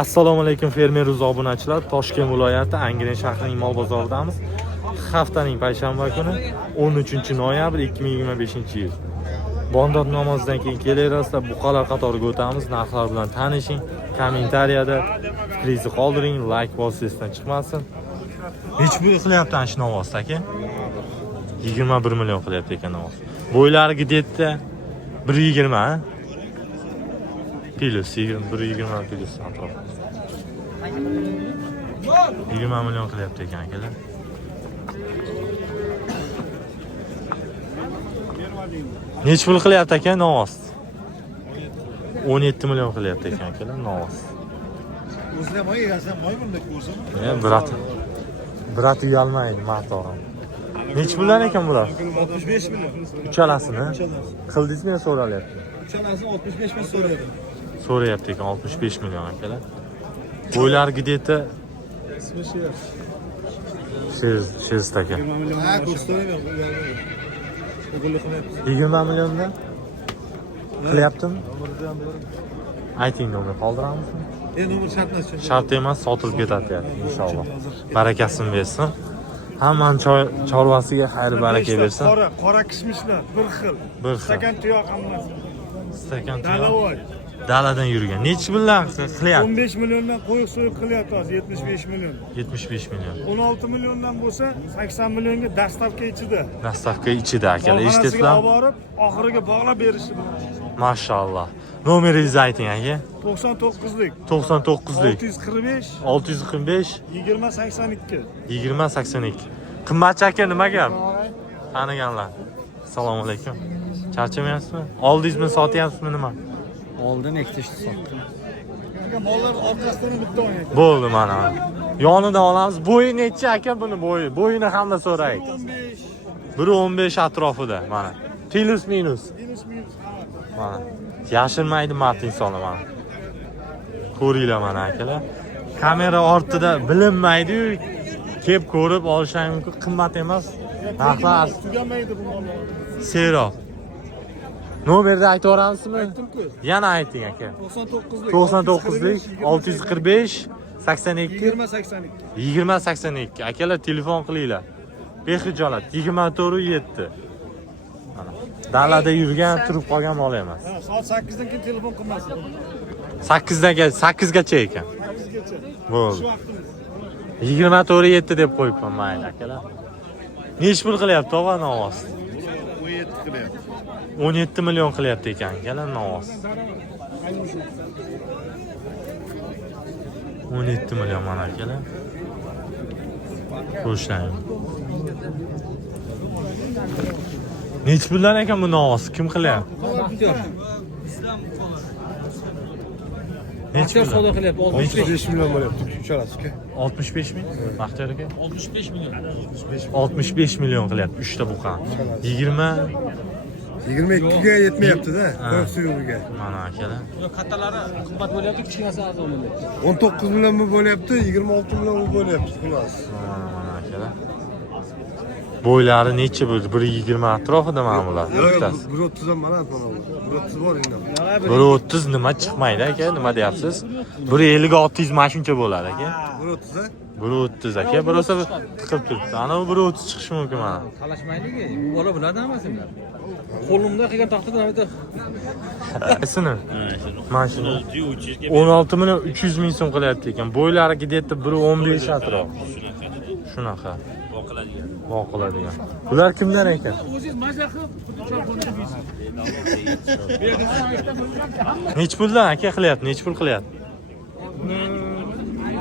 Assalomu alaykum fermer obunachilar. Toshkent viloyati Angren shahrining mol bozoridamiz. Haftaning payshanba kuni 13-noyabr 2025-yil. Bomdod namozidan keyin kelaverasizlar, buqalar qatoriga o'tamiz. Narxlar bilan tanishing, kommentariyada fikringizni qoldiring, like bosib esdan chiqmasin. Nech pul qilyapti ana shu novoz aka? 21 million qilyapti ekan novoz. Bo'ylari gidetda 120 ha? Plus 120 plus atrof. 20 million qilyapti ekan akalar. Nech pul qilyapti ekan novoz? 17 million qilyapti ekan akalar novoz. O'zlar moy egasan, moy bundek o'zim. Brat uyalmaydi matoram. Nech puldan ekan bular? 65 million. Uchalasini qildingizmi, so'ralyapti? Uchalasini 65 million so'raydi. So'rayapti ekan 65 million akalar. Bo'ylari gideti Ismi Sher. Sher aka. Ha, ko'rsatmayman, uyalmaydi. O'g'illi qilyapti. 20 milliondan qilyaptimi? Ayting, nomer qoldiramizmi? Nomer shartmas. Shart emas, sotilib ketadi inshaalloh. Barakasini bersin. Hammani chorvasiga xayr baraka bersin. Qora kishmishlar bir xil. Stakan tuyoq hammasi. Stakan tuyoq. Daladan yurgan. Nechi puldan qilyapti? 15 milliondan qo'yiq so'yib qilyapti hozir 75 million. 75 million. 16 milliondan bo'lsa 80 millionga dastavka ichida. Dastavka ichida akalar, eshitdingizlar? Olib borib, oxiriga bog'lab berishi. Mashalloh. Nomeringizni ayting aka. 99lik. 99lik. 645 645 2082. 2082. Qimmatchi aka nima gap? Taniganlar. Assalomu alaykum. Charchamayapsizmi? Oldingizmi, sotyapsizmi nima? Oldim, ikkita sotdim. Mollar orqasidan bitta o'ynaydi. Bo'ldi mana. Yonidan olamiz. Bo'yi necha aka buni bo'yi? Bo'yini hamda so'raylik. 1.15 atrofida mana. Plus minus. Mana. Yashirmaydi mard insonlar mana. Ko'ringlar mana akalar. Kamera ortida bilinmaydi-yu, kelib ko'rib olishingiz mumkin. Qimmat emas. Narxlar Tugamaydi bu mollar. seroq. Nomerni aytib yuboramizmi? Aytdim-ku. Yana ayting aka. 99lik. 99lik 645 82 2082. 2082. Akalar telefon qilinglar. Bexijolat 24/7. Mana. Dalada yurgan, turib qolgan mol emas. Ha, soat 8dan keyin telefon qilmasin. 8gacha ekan. 8gacha. Bo'ldi. Shu vaqtimiz. 24/7 deb qo'yibman mayli akalar. Nech pul qilyapti og'a novoz? 17 qilyapti. 17 million qilyapti ekan akalar novoz. 17 million mana akalar. Ko'rishlaymi? Nech puldan ekan bu novoz? Kim qilyapti? Nech pul savdo qilyapti? 65 million bo'lyapti. Uchalasi aka. 65 ming? Baxtiyor aka? 65 million. 65 million qilyapti 3 ta buqa. 20 22ga yetmayapti-da. Qo'y suyugiga. mana akalar. Yo'q, kattalari qimmat bo'lyapti, kichkinasi arzon bo'lyapti. 19 million bu bo'lyapti, 26 million bu bo'lyapti. Xullas. Mana akalar. Bo'ylari necha bo'ldi? 120 atrofida mana bular. Bittasi. 130 dan mana bu. 130 bor endi. 130 nima chiqmaydi aka? Nima deyapsiz? 150 ga 600 mana shuncha bo'ladi aka. 130 da? 130 aka. Birosa tiqib turibdi. Ana bu 130 chiqishi mumkin mana. Talashmaydiki. Bu bola biladi hammasini. Qo'limda qilgan taxtadan bitta. Qaysini? Mana shuni. 16 million 300 ming so'm qilyapti ekan. Bo'ylari gidetda 1.15 atrof. Shunaqa. Boqiladigan. Bular kimdan ekan? O'zingiz mazza qilib Nech puldan aka qilyapti? Nech pul qilyapti?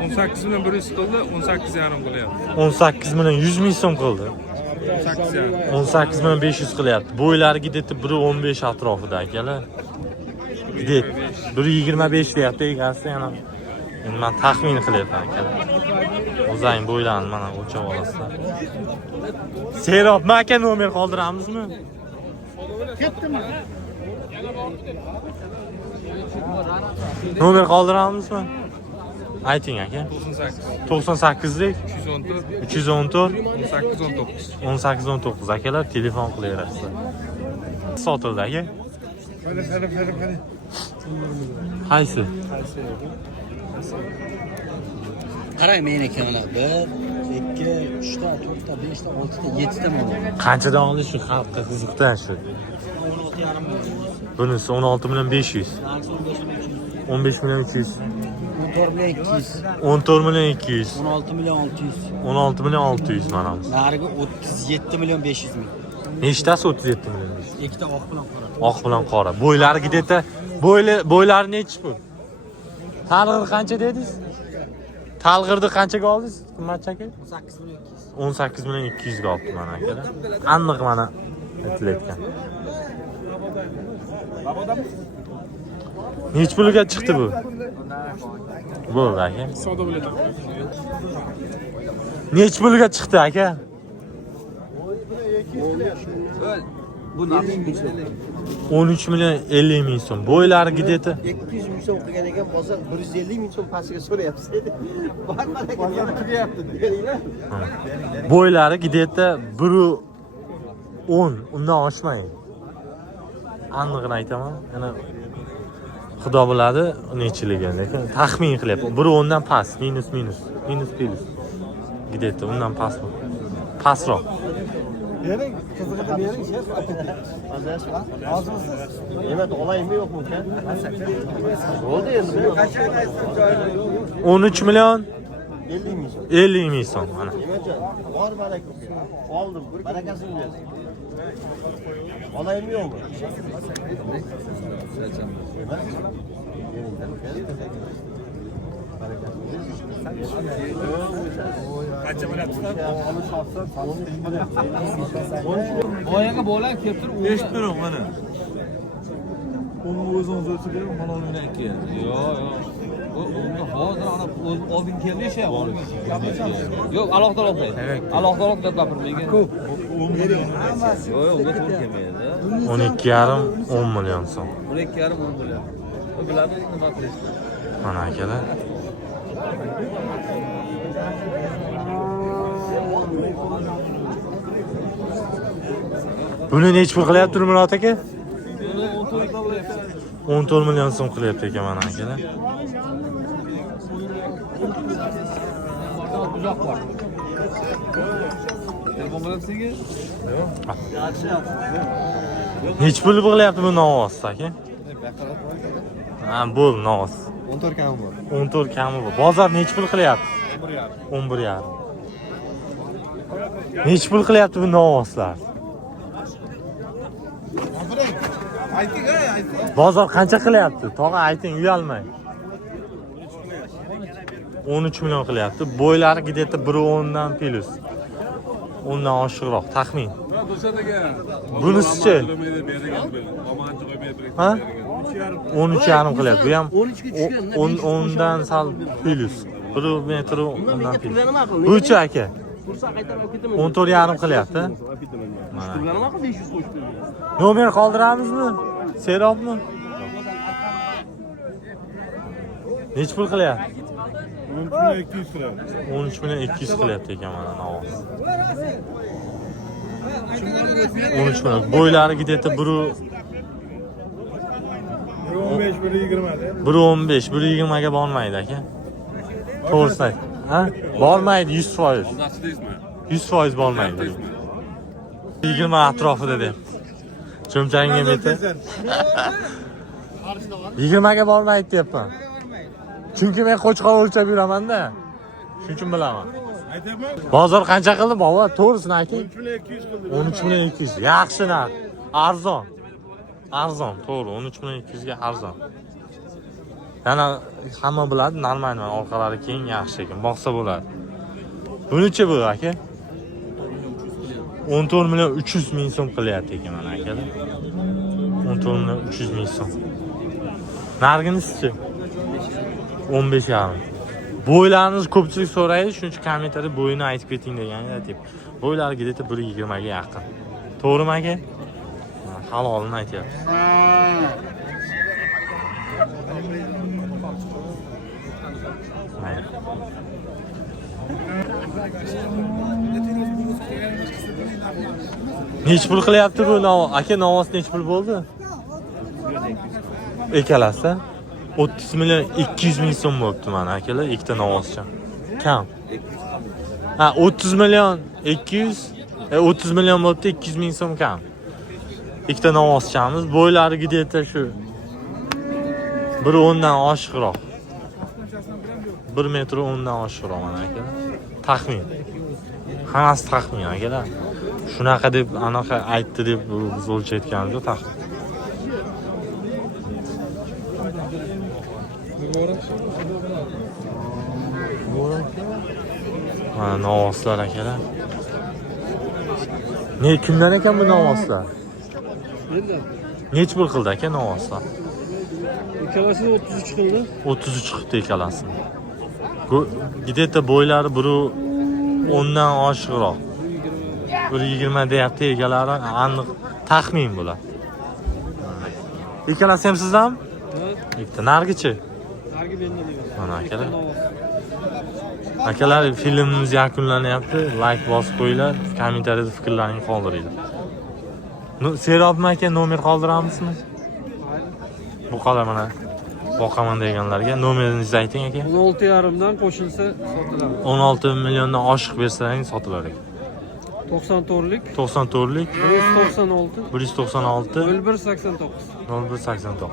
18 million 100 qildi, 18 yarim qilyapti. 18 million 100 ming so'm qildi. 18 yarim. 18 million 500 qilyapti. Bo'ylari gidetda 1.15 atrofida akalar. Gidet 1.25 deyapti egasi yana. Endi men taxmin qilyapman akalar. O'zing bo'ylarni mana o'lchab olasizlar. Serob aka nomer qoldiramizmi? Ketdimi? Nomer qoldiramizmi? Ayting aka. 98lik 214 314 18 19. 18-19 akalar telefon qilaverasizlar. Sotildi aka. Qani. Qaysi? qarang men ekanlar 1 2 3 ta 4 ta 5 ta 6 ta 7 ta mol. Qanchadan oldi shu xalqqa qiziqdan shu? 16,5 million. Bunisi 16 million 500. 15 million 200. 14 million 200. 14 million 200. 16 million 600. 16 million 600 manamiz. Nariga 37 million 500 ming. Nechtasi 37 million 500? Ikkita oq bilan qora. Oq bilan qora. Bo'ylari gideta bo'ylari nechi bu? Talg'ir qancha dedingiz? Talg'irni qanchaga oldingiz? Qimmat aka? 18 million 200. 18 million 200 ga olibdi mana akalar. Aniq mana aytilayotgan. Nech pulga chiqdi bu? Bu aka. Savdo bo'ladi. Nech pulga chiqdi aka? Bu narxi 13 million 50 ming so'm. Bo'ylari gideta 200 ming so'm qilgan ekan, bozor 150 ming so'm pastiga so'rayapsiz. Bozor qilyapti. bo'ylari gideta 1.10 undan oshmaydi. Aniqini aytaman. Yana Xudo biladi nechiligini, lekin taxmin qilyapman. 1.10 dan past, minus plus. Gideta undan past. Pastroq. Bering, qizig'ida bering, chef. Hozirsiz. Emat olaymi yo'qmi uka? Bo'ldi endi. Qanchaga aytdim joyini? 13 million 50 ming so'm. 50 ming so'm mana. Ematjon, bor baraka uka. Oldim, barakasini bersin. Olaymi yo'qmi? Qancha bo'lyapti? Boyaga bola kelib turib, Eshitib turing mana. Uni o'zingiz o'tib malolini aytgan. Yo'q. Unda hozir ana o'z olgin keldi yashayapti. Yo'q, alohida gap gapirmaygan. Ko'p. Yo'q, unga to'g'ri kelmaydi. 12,5 10 million so'm. 12,5 10 million. Bu biladi nima qilishni. Mana akalar. Buni nech pul qilyapti Murat aka? 14 million so'm qilyapti ekan mana akalar. Uzoq bor. Telefon qilyapsizga? Nech pul qilyapti bu novoz aka? Ha, bu novoz. 14 kami bor. 14 kami bu. Bozor nech pul qilyapti? 11,5. Nech pul qilyapti bu novozlar? Bozor qancha qilyapti? Tog'a ayting, uyalmang. 13 million qilyapti. Bo'ylari gideta 1.10 dan plus. Undan oshiqroq taxmin. Bunisi-chi? Ha? 13,5 qilyapti. Bu ham 10 dan sal plus. 1 metr undan plus. Bu-chi aka? 14,5 qilyapti. Nomer qoldiramizmi? Serobmi? Nech pul qilyapti? 13 million 200 qilyapti ekan mana novoz. 13 million. Bo'ylari gideta 1.15, 1.20 ga bormaydi aka. To'g'risini ayt. Ha? Bormaydi 100%. 100% bormaydi. 20 atrofida deyapti. Cho'mchangga meti. 20 ga bormaydi deyapman. Chunki men qo'chqor o'lchab yuraman-da. Shuning uchun bilaman. Bozor qancha qildi bova? To'g'risini ayting. 13 million 200. Yaxshi narx. Arzon. Arzon, to'g'ri. 13 million 200 ga arzon. Yana hamma biladi, normalman orqalari keng, yaxshi ekan. Boqsa bo'ladi. Bunichi bu aka? 14 million 300 ming so'm qilyapti ekan mana akalar. 14 million 300 ming so'm. Narginisichi? 15,5. Bo'ylarni ko'pchilik so'raydi, shuning uchun kommentariyada bo'yini aytib keting deganida aytib. Bo'ylari gideta 1.20 ga yaqin. To'g'rimi aka? Halolini aytyapsiz. Mayli. Nech pul qilyapti bu novoz? Aka novoz nech pul bo'ldi? Ikkalasi. 30 million 200 ming so'm bo'libdi mana akalar, ikkita novvoscha. Kam. Ha, 30 million 200, 30 million bo'libdi, 200 ming so'm kam. Ikkita novvoschamiz, bo'ylari где-то shu 1.10 dan oshiqroq. 1 metr 10 dan oshiqroq mana akalar. Taxmin. Hammasi taxmin akalar. Shunaqa deb, anaqa aytdi deb biz o'lchayotganimiz yo'q, taxmin. Mana novvoslar akalar. Ne kimdan ekan bu novvoslar? Nech bir qildi aka novvoslar? Ikkalasini 33 qildi. 33 qildi ikkalasini. Где-то bo'ylari 1.10 dan oshiqroq. 1.20 deyapti egalari, aniq taxmin bular. Ikkalasi ham sizdanmi? Ikkita nargichi. Nargi mendan emas. Mana akalar. Akalar, filmimiz yakunlanyapti. Like bosib qo'yinglar, kommentariyada fikrlaringizni qoldiringlar. Serob aka nomer qoldiramizmi? Bu qadar mana boqaman deganlarga nomeringizni ayting aka. 16,5 dan qo'shilsa sotiladi. 16 milliondan oshiq bersangiz sotilar ekan. 94lik 94lik 196 196 0189. 0189.